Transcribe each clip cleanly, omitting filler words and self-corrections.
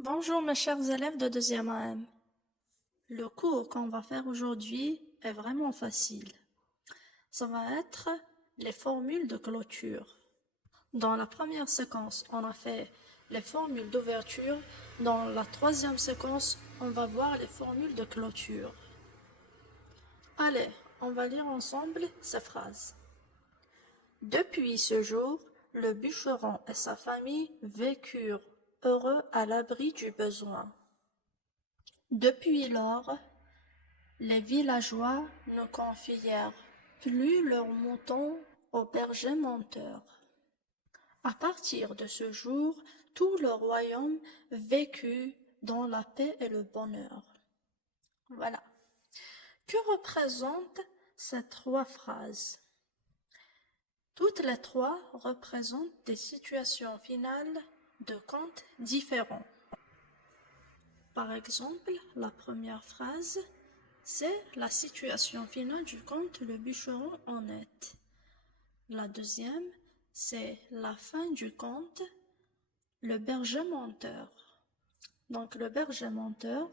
Bonjour mes chers élèves de deuxième AM. Le cours qu'on va faire aujourd'hui est vraiment facile. Ça va être les formules de clôture. Dans la première séquence, on a fait les formules d'ouverture. Dans la troisième séquence, on va voir les formules de clôture. Allez, on va lire ensemble ces phrases. Depuis ce jour, le bûcheron et sa famille vécurent heureux à l'abri du besoin. Depuis lors, les villageois ne confièrent plus leurs moutons aux bergers menteurs. À partir de ce jour, tout le royaume vécut dans la paix et le bonheur. Voilà. Que représentent ces trois phrases? Toutes les trois représentent des situations finales de contes différents. Par exemple, la première phrase, c'est la situation finale du conte Le bûcheron honnête. La deuxième, c'est la fin du conte Le berger menteur. Donc le berger menteur,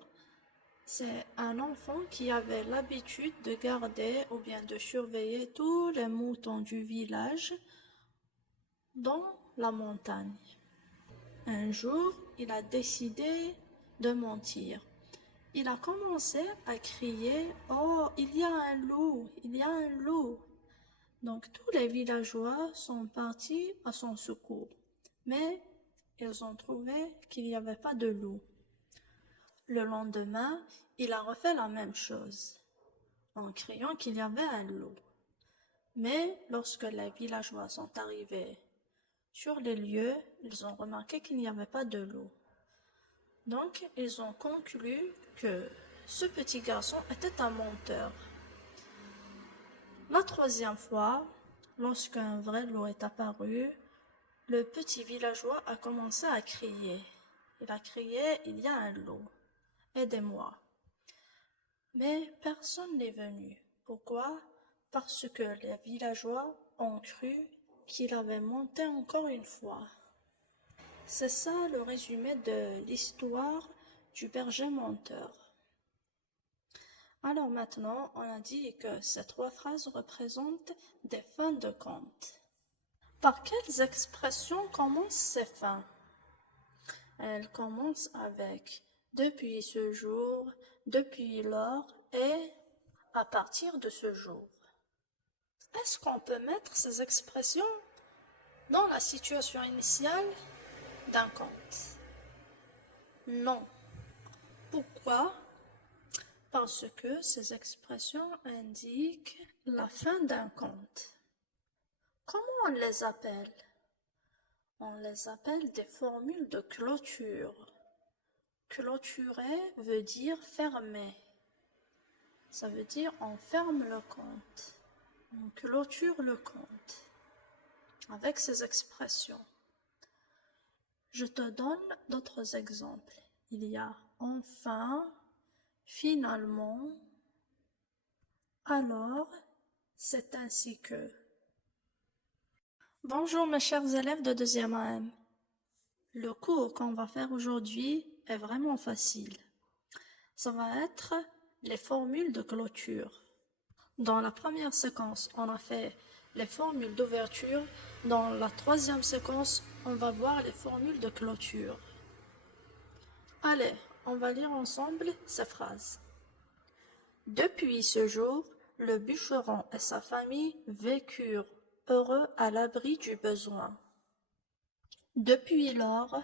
c'est un enfant qui avait l'habitude de garder ou bien de surveiller tous les moutons du village dans la montagne. Un jour, il a décidé de mentir. Il a commencé à crier « Oh, il y a un loup, il y a un loup !» Donc tous les villageois sont partis à son secours, mais ils ont trouvé qu'il n'y avait pas de loup. Le lendemain, il a refait la même chose, en criant qu'il y avait un loup. Mais lorsque les villageois sont arrivés sur les lieux, ils ont remarqué qu'il n'y avait pas de loup. Donc, ils ont conclu que ce petit garçon était un menteur. La troisième fois, lorsqu'un vrai loup est apparu, le petit villageois a commencé à crier. Il a crié « Il y a un loup, aidez-moi !» Mais personne n'est venu. Pourquoi? Parce que les villageois ont cru qu'il avait menti encore une fois. C'est ça le résumé de l'histoire du berger menteur. Alors maintenant, on a dit que ces trois phrases représentent des fins de conte. Par quelles expressions commencent ces fins? Elles commencent avec « depuis ce jour »,« depuis lors » et « à partir de ce jour ». Est-ce qu'on peut mettre ces expressions dans la situation initiale d'un conte? Non. Pourquoi? Parce que ces expressions indiquent la fin d'un conte. Comment on les appelle? On les appelle des formules de clôture. Clôturer veut dire fermer. Ça veut dire on ferme le conte. On clôture le conte avec ces expressions. Je te donne d'autres exemples. Il y a enfin, finalement, alors, c'est ainsi que. Bonjour mes chers élèves de deuxième AM. Le cours qu'on va faire aujourd'hui est vraiment facile. Ça va être les formules de clôture. Dans la première séquence, on a fait les formules d'ouverture. Dans la troisième séquence, on va voir les formules de clôture. Allez, on va lire ensemble ces phrases. Depuis ce jour, le bûcheron et sa famille vécurent heureux à l'abri du besoin. Depuis lors,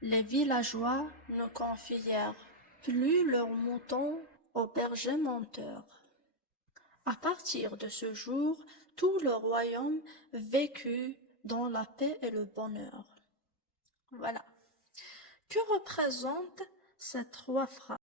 les villageois ne confièrent plus leurs moutons aux bergers menteurs. À partir de ce jour, tout le royaume vécut dans la paix et le bonheur. Voilà. Que représentent ces trois phrases?